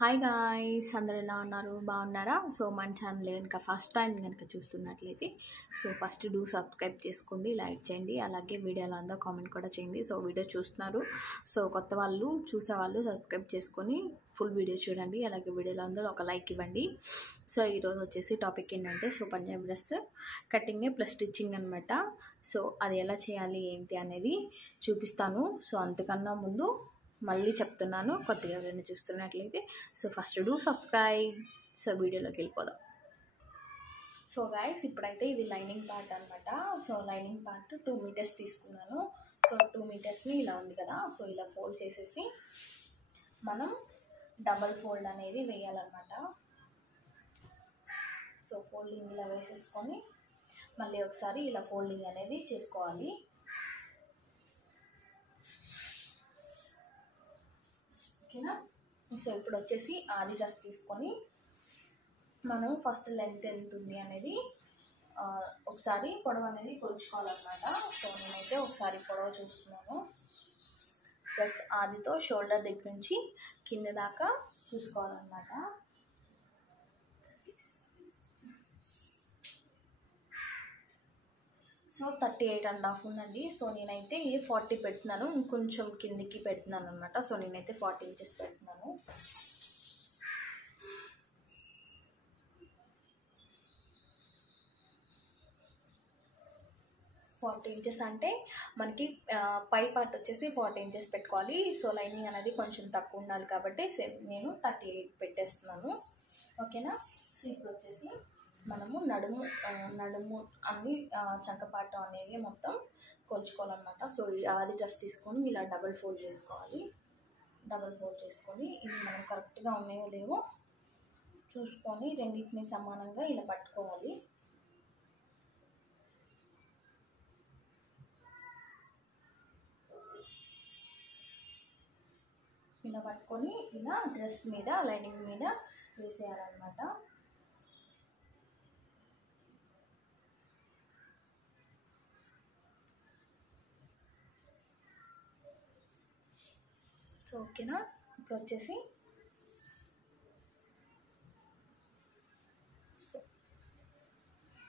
Hi guys, అందరు ఎలా ఉన్నారు? బాగున్నారా? సో మన ఛానల్ కనుక ఫస్ట్ టైం కనుక చూస్తున్నట్లయితే ఫస్ట్ సబ్స్క్రైబ్ చేసుకోండి, లైక్ చేయండి, అలాగే వీడియోలో అంతా కామెంట్ కూడా చేయండి. వీడియో చూస్తున్నారు, కొత్త వాళ్ళు చూసేవాళ్ళు సబ్స్క్రైబ్ చేసుకొని ఫుల్ వీడియో చూడండి, అలాగే వీడియోలో అందరూ ఒక లైక్ ఇవ్వండి. ఈరోజు వచ్చేసి టాపిక్ ఏంటంటే Punjabi dress cutting plus stitching అనమాట. అది ఎలా చేయాలి ఏంటి అనేది చూపిస్తాను. అంతకన్నా ముందు మళ్ళీ చెప్తున్నాను, కొత్తగా ఎవరైనా చూస్తున్నట్లయితే ఫస్ట్ సబ్స్క్రైబ్. వీడియోలోకి వెళ్ళిపోదాం. గైస్, ఇప్పుడైతే ఇది లైనింగ్ పార్ట్ అనమాట. లైనింగ్ పార్ట్ 2 మీటర్స్ తీసుకున్నాను. 2 మీటర్స్ని ఇలా ఉంది కదా, ఇలా ఫోల్డ్ చేసేసి మనం డబల్ ఫోల్డ్ అనేది వేయాలన్నమాట. ఫోల్డింగ్ ఇలా వేసేసుకొని మళ్ళీ ఒకసారి ఇలా ఫోల్డింగ్ అనేది చేసుకోవాలి. ఓకేనా? ఇప్పుడు వచ్చేసి ఆది డ్రెస్ తీసుకొని మనం ఫస్ట్ లెంత్ ఎంత ఉంది అనేది ఒకసారి పొడవు అనేది కొలుచుకోవాలన్నమాట. నేనైతే ఒకసారి పొడవు చూస్తున్నాను. ప్లస్ ఆదితో షోల్డర్ దగ్గర నుంచి కింద దాకా చూసుకోవాలన్నమాట. 38.5 ఉందండి. నేనైతే 40 పెడుతున్నాను, ఇంకొంచెం కిందికి పెడుతున్నాను అనమాట. నేనైతే 40 ఇంచెస్ పెడుతున్నాను. ఫార్టీ ఇంచెస్ అంటే మనకి పై పార్ట్ వచ్చేసి 40 ఇంచెస్ పెట్టుకోవాలి. లైనింగ్ అనేది కొంచెం తక్కువ ఉండాలి కాబట్టి నేను 38 పెట్టేస్తున్నాను. ఓకేనా? ఇప్పుడు వచ్చేసి మనము నడుము అన్ని చంకపాటు అనేవి మొత్తం కొలుచుకోవాలన్నమాట. ఆది డ్రెస్ తీసుకొని ఇలా డబల్ ఫోల్డ్ చేసుకోవాలి. డబల్ ఫోల్డ్ చేసుకొని ఇవి మనం కరెక్ట్గా ఉన్నాయో లేవో చూసుకొని రెండింటిని సమానంగా ఇలా పట్టుకోవాలి. ఇలా పట్టుకొని ఇలా డ్రెస్ మీద లైనింగ్ మీద వేసేయాలన్నమాట. ఓకేనా? ఇప్పుడు వచ్చేసి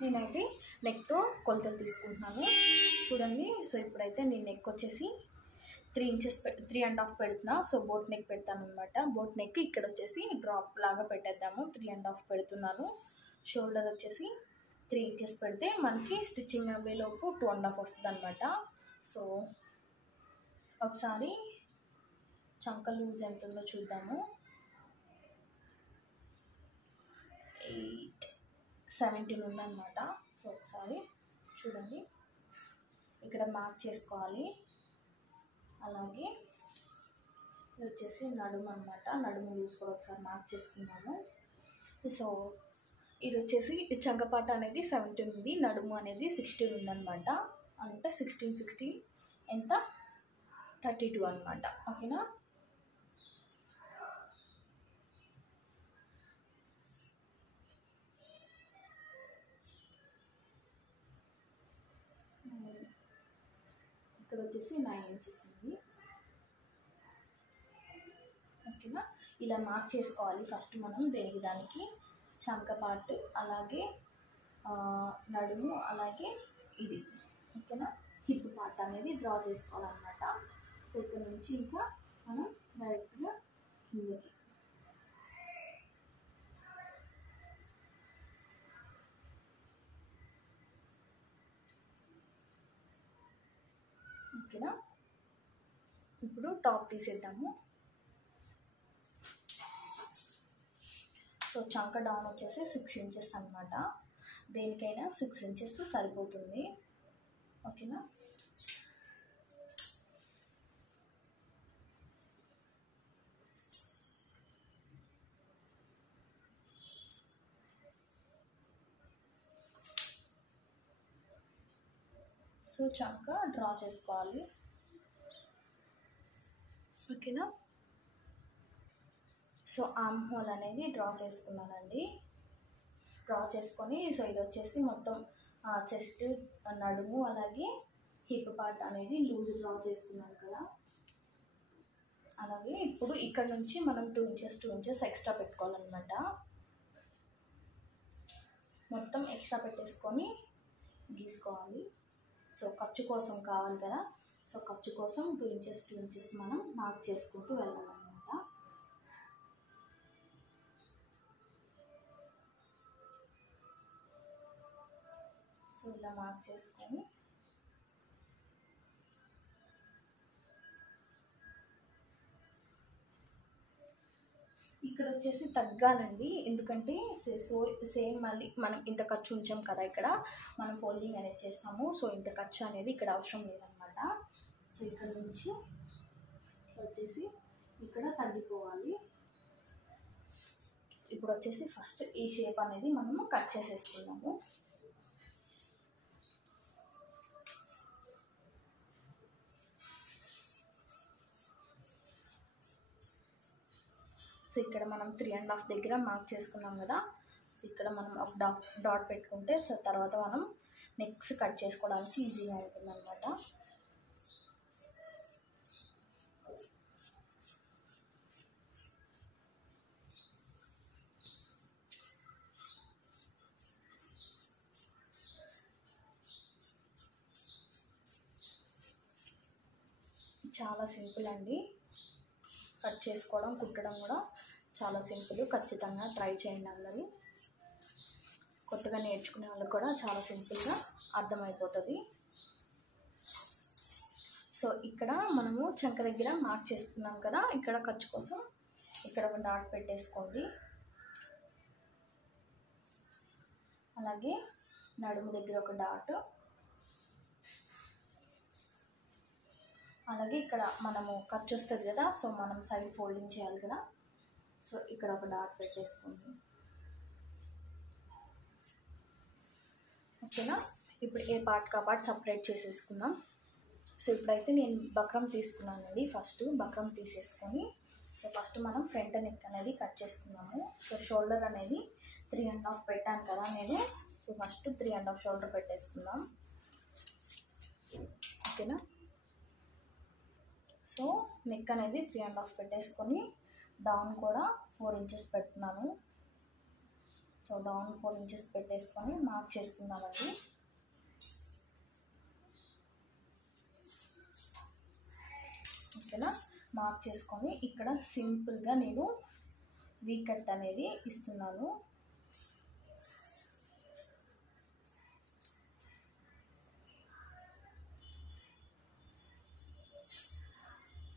నేనైతే నెక్తో కొలతలు తీసుకుంటున్నాను, చూడండి. ఇప్పుడైతే నేను నెక్ వచ్చేసి 3 ఇంచెస్ 3.5 పెడుతున్నా. బోట్ నెక్ పెడతాను అనమాట. బోట్ నెక్ ఇక్కడ వచ్చేసి డ్రాప్ లాగా పెట్టేద్దాము. 3.5 పెడుతున్నాను. షోల్డర్ వచ్చేసి 3 ఇంచెస్ పెడితే మనకి స్టిచ్చింగ్ అవ్వేలోపు 2.5 వస్తుంది అనమాట. ఒకసారి చంక లూజ్ ఎంత ఉందో చూద్దాము. 17 ఉందన్నమాట. ఒకసారి చూడండి, ఇక్కడ మార్క్ చేసుకోవాలి. అలాగే ఇది వచ్చేసి నడుము అనమాట. నడుము లూజ్ కూడా ఒకసారి మార్క్ చేసుకున్నాము. ఇది వచ్చేసి చంకపాట అనేది 17 ఉంది, నడుము అనేది 16 ఉందన్నమాట. అంటే 16 ఎంత 32 అనమాట. ఓకేనా? ఇక్కడ వచ్చేసి 9 ఇంచెస్ ఉంది. ఓకేనా? ఇలా మార్క్ చేసుకోవాలి ఫస్ట్ మనం దేనికి దానికి. చంక పార్ట్, అలాగే నడుము, అలాగే ఇది. ఓకేనా? హిప్ పార్ట్ అనేది డ్రా చేసుకోవాలన్నమాట. ఇక్కడ నుంచి ఇంకా మనం డైరెక్ట్గా కిందకి. ఓకేనా? ఇప్పుడు టాప్ తీసేద్దాము. చంక డౌన్ వచ్చేసి 6 ఇంచెస్ అనమాట. దేనికైనా 6 ఇంచెస్ సరిపోతుంది. ఓకేనా? చంక డ్రా చేసుకోవాలి. ఓకేనా? ఆర్మ్ హోల్ అనేది డ్రా చేసుకున్నానండి. డ్రా చేసుకొని ఇది వచ్చేసి మొత్తం చెస్ట్, నడుము, అలాగే హిప్ పార్ట్ అనేది లూజ్ డ్రా చేసుకున్నాను కదా. అలాగే ఇప్పుడు ఇక్కడ నుంచి మనం 2 ఇంచెస్ ఎక్స్ట్రా పెట్టుకోవాలన్నమాట. మొత్తం ఎక్స్ట్రా పెట్టేసుకొని గీసుకోవాలి. సో ఖర్చు కోసం కావాలి కదా, సో ఖర్చు కోసం 2 ఇంచెస్ మనం మార్క్ చేసుకుంటూ వెళ్ళాలన్నమాట. సో ఇలా మార్క్ చేసుకొని ఇక్కడ వచ్చేసి తగ్గాలండి, ఎందుకంటే సేమ్ మళ్ళీ మనం ఇంత ఖర్చు ఉంచాం కదా, ఇక్కడ మనం ఫోల్డింగ్ అనేది చేస్తాము. సో ఇంత ఖర్చు అనేది ఇక్కడ అవసరం లేదనమాట. సో ఇక్కడ నుంచి వచ్చేసి ఇక్కడ తగ్గిపోవాలి. ఇప్పుడు వచ్చేసి ఫస్ట్ ఈ షేప్ అనేది మనము కట్ చేసేసుకున్నాము. సో ఇక్కడ మనం 3.5 దగ్గర మార్క్ చేసుకున్నాం కదా, సో ఇక్కడ మనం ఒక డాట్ పెట్టుకుంటే సో తర్వాత మనం నెక్స్ట్ కట్ చేసుకోవడానికి ఈజీగా ఉంటుంది అన్నమాట. చాలా సింపుల్ అండి, కట్ చేసుకోవడం కుట్టడం కూడా చాలా సింపుల్. ఖచ్చితంగా ట్రై చేయండి అందరూ. కొత్తగా నేర్చుకునే వాళ్ళకి కూడా చాలా సింపుల్గా అర్థమైపోతుంది. సో ఇక్కడ మనము చంక దగ్గర మార్క్ చేసుకున్నాం కదా, ఇక్కడ ఖర్చు కోసం ఇక్కడ ఒక డాట్ పెట్టేసుకోండి. అలాగే నడుము దగ్గర ఒక డాట్, అలాగే ఇక్కడ మనము ఖర్చు వస్తుంది కదా, సో మనం సైడ్ ఫోల్డింగ్ చేయాలి కదా, సో ఇక్కడ ఒక డాట్ పెట్టేసుకోండి. ఓకేనా, ఇప్పుడు ఏ పార్ట్ కా పార్ట్ సపరేట్ చేసేసుకుందాం. సో ఇప్పుడైతే నేను బక్రం తీసుకున్నానండి. ఫస్ట్ బక్రం తీసేసుకొని సో ఫస్ట్ మనం ఫ్రంట్ నెక్ అనేది కట్ చేసుకున్నాము. సో షోల్డర్ అనేది 3.5 పెట్టాను కదా నేను, సో ఫస్ట్ 3.5 షోల్డర్ పెట్టేసుకుందాం. ఓకేనా, సో నెక్ అనేది 3.5 పెట్టేసుకొని డౌన్ కూడా 4 ఇంచెస్ పెడుతున్నాను. సో డౌన్ 4 ఇంచెస్ పెట్టేసుకొని మార్క్ చేసుకున్నామండి. ఓకేనా, మార్క్ చేసుకొని ఇక్కడ సింపుల్గా నేను వీ కట్ అనేది ఇస్తున్నాను.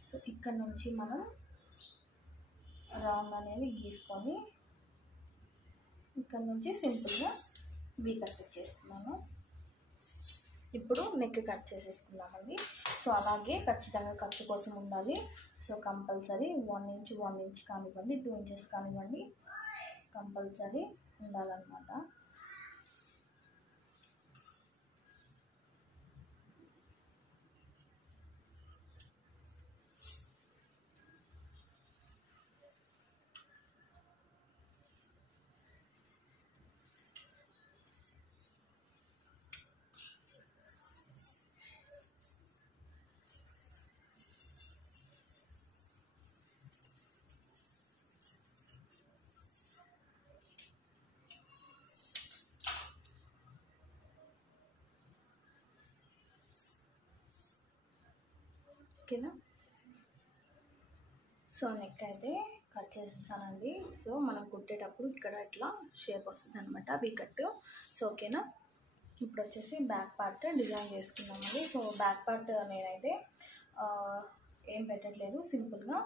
సో ఇక్కడ నుంచి మనం రౌండ్ అనేది గీసుకొని ఇక్కడ నుంచి సింపుల్గా వీ కట్ చేస్తున్నాను. ఇప్పుడు నెక్ కట్ చేసేసుకున్నామండి. సో అలాగే ఖచ్చితంగా ఖర్చు కోసం ఉండాలి. సో కంపల్సరీ 1 ఇంచ్ కానివ్వండి, 2 ఇంచెస్ కానివ్వండి, కంపల్సరీ ఉండాలన్నమాట. ఓకేనా, సో నెక్ అయితే కట్ చేసేసానండి. సో మనం కుట్టేటప్పుడు ఇక్కడ ఇట్లా షేప్ వస్తుంది అనమాట, వీ కట్. సో ఓకేనా, ఇప్పుడు వచ్చేసి బ్యాక్ పార్ట్ డిజైన్ చేసుకున్నామండి. సో బ్యాక్ పార్ట్ నేనైతే ఏం పెట్టట్లేదు, సింపుల్గా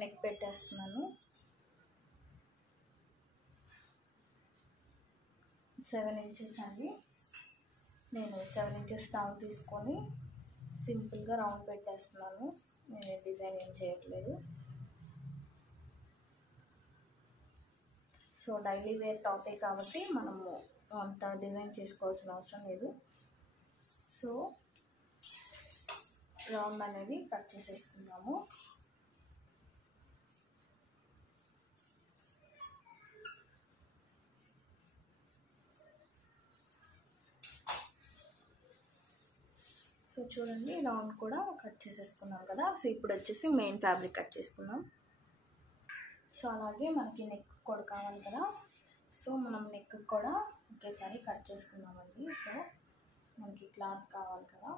నెక్ పెట్టేస్తున్నాను. 7 ఇంచెస్ అండి, నేను 7 ఇంచెస్ డౌన్ తీసుకొని సింపుల్గా రౌండ్ పెట్టేస్తున్నాను. నేను డిజైన్ ఏం చేయట్లేదు. సో డైలీ వేర్ టాపే కాబట్టి మనము అంత డిజైన్ చేసుకోవాల్సిన అవసరం లేదు. సో రౌండ్ అనేది కట్ చేసేసుకుందాము. సో చూడండి రౌండ్ కూడా కట్ చేసేసుకున్నాం కదా. సో ఇప్పుడు వచ్చేసి మెయిన్ ఫ్యాబ్రిక్ కట్ చేసుకుందాం. సో అలాగే మనకి నెక్ కూడా కావాలి కదా. సో మనం నెక్ కూడా ఒకేసారి కట్ చేసుకుందామండి. సో మనకి క్లాత్ కావాలి కదా.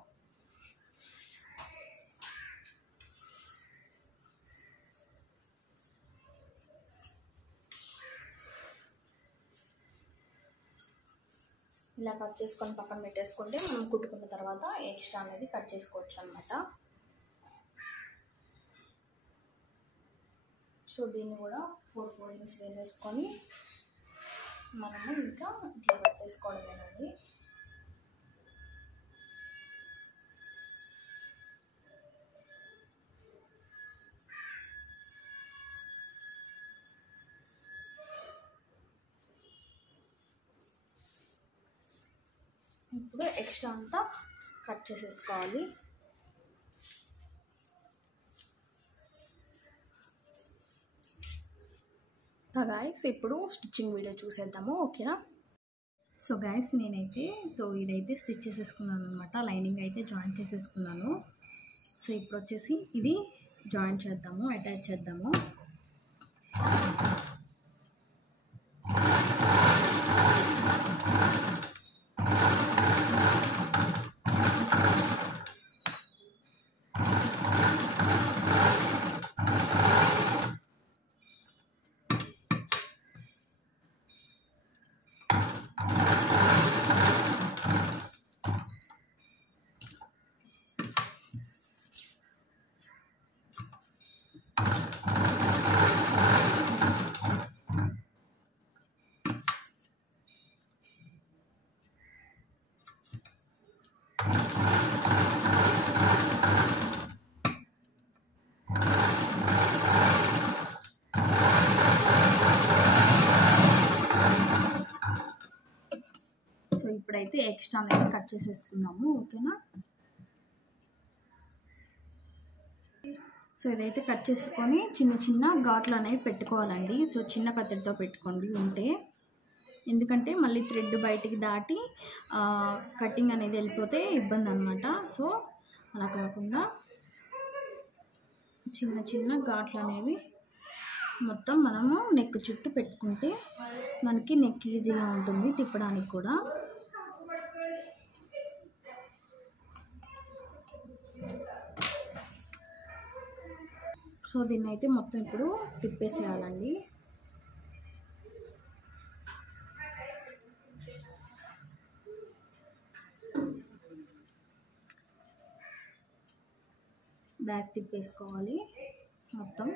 ఇలా కట్ చేసుకొని పక్కన పెట్టేసుకుంటే మనం కుట్టుకున్న తర్వాత ఎక్స్ట్రా అనేది కట్ చేసుకోవచ్చు అనమాట. సో దీన్ని కూడా 4 ఫోల్డింగ్స్ వేసేసుకొని మనము ఇంకా ఇట్లా పెట్టేసుకోవడమేనండి. ఇప్పుడు ఎక్స్ట్రా అంతా కట్ చేసేసుకోవాలి. గాయస్ ఇప్పుడు స్టిచ్చింగ్ వీడియో చూసేద్దాము, ఓకేనా. సో గాయస్ నేనైతే ఇదైతే స్టిచ్ చేసేసుకున్నాను అనమాట. లైనింగ్ అయితే జాయింట్ చేసేసుకున్నాను. సో ఇప్పుడు వచ్చేసి ఇది జాయింట్ చేద్దాము, అటాచ్ చేద్దాము. సో ఇప్పుడైతే ఎక్స్ట్రా అనేది కట్ చేసేసుకుందాము, ఓకేనా. సో ఇదైతే కట్ చేసుకొని చిన్న చిన్న ఘాట్లు అనేవి పెట్టుకోవాలండి. సో చిన్న కత్తిరితో పెట్టుకోండి ఉంటే, ఎందుకంటే మళ్ళీ థ్రెడ్ బయటికి దాటి కటింగ్ అనేది వెళ్ళిపోతే ఇబ్బంది అనమాట. సో అలా కాకుండా చిన్న చిన్న ఘాట్లు అనేవి మొత్తం మనము నెక్ చుట్టూ పెట్టుకుంటే మనకి నెక్ ఈజీగా ఉంటుంది తిప్పడానికి కూడా. సో దీన్ని అయితే మొత్తం ఇప్పుడు తిప్పేసేయాలండి. బ్యాక్ తిప్పేసుకోవాలి మొత్తం.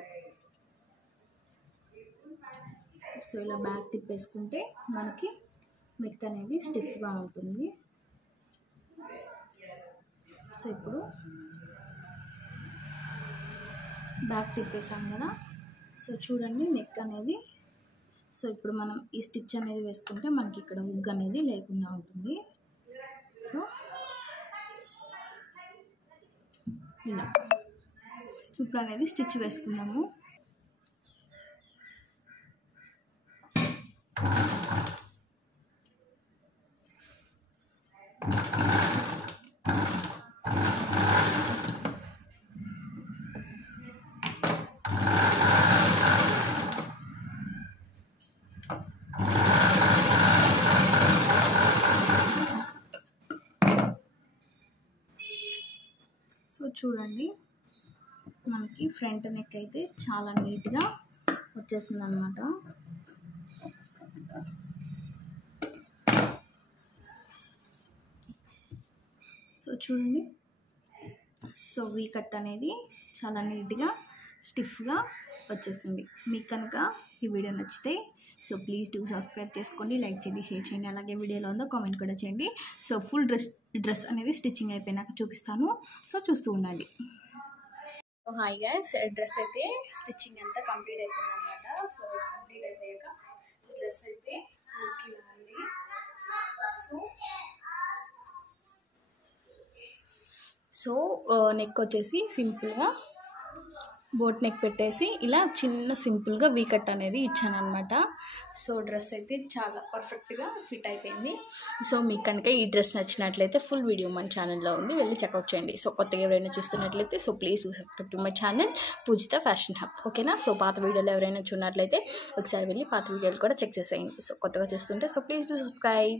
సో ఇలా బ్యాక్ తిప్పేసుకుంటే మనకి నెక్ అనేది స్టిఫ్గా ఉంటుంది. సో ఇప్పుడు బ్యాక్ తిప్పేసాం కదా. సో చూడండి నెక్ అనేది. సో ఇప్పుడు మనం ఈ స్టిచ్ అనేది వేసుకుంటే మనకి ఇక్కడ ఉగ్ అనేది లేకుండా ఉంటుంది. సో ఇలా ఇప్పుడు అనేది స్టిచ్ వేసుకున్నాము. సో చూడండి మనకి ఫ్రంట్ నెక్ అయితే చాలా నీట్గా వచ్చేసింది అన్నమాట. సో చూడండి, సో వీ కట్ అనేది చాలా నీట్గా స్టిఫ్గా వచ్చేసింది. మీకు కనుక ఈ వీడియో నచ్చితే సో ప్లీజ్ డూ సబ్స్క్రైబ్ చేసుకోండి, లైక్ చేయండి, షేర్ చేయండి, అలాగే వీడియోలో ఉందో కామెంట్ కూడా చేయండి. సో ఫుల్ డ్రెస్ అనేది స్టిచ్చింగ్ అయిపోయినాక చూపిస్తాను. సో చూస్తూ ఉండండి. హాయ్ గైస్, డ్రెస్ అయితే స్టిచ్చింగ్ అంతా కంప్లీట్ అయిపోయింది అనమాట. సో కంప్లీట్ అయిపోయాక డ్రెస్ అయితే లుక్కి ఉంది. సో నెక్ వచ్చేసి సింపుల్గా బోట్ నెక్ పెట్టేసి ఇలా చిన్న సింపుల్గా వీ కట్ అనేది ఇచ్చాను అనమాట. సో డ్రెస్ అయితే చాలా పర్ఫెక్ట్గా ఫిట్ అయిపోయింది. సో మీకు కనుక ఈ డ్రెస్ నచ్చినట్లయితే ఫుల్ వీడియో మన ఛానల్లో ఉంది, వెళ్ళి చెక్అవుట్ చేయండి. సో కొత్తగా ఎవరైనా చూస్తున్నట్లయితే so please subscribe to my channel Pujitha fashion hub, ఓకేనా. సో పాత వీడియోలు ఎవరైనా చూడనట్లయితే ఒకసారి వెళ్ళి పాత వీడియోలు కూడా చెక్ చేసేయండి. సో కొత్తగా చూస్తుంటే సో ప్లీజ్ డూ సబ్స్క్రైబ్.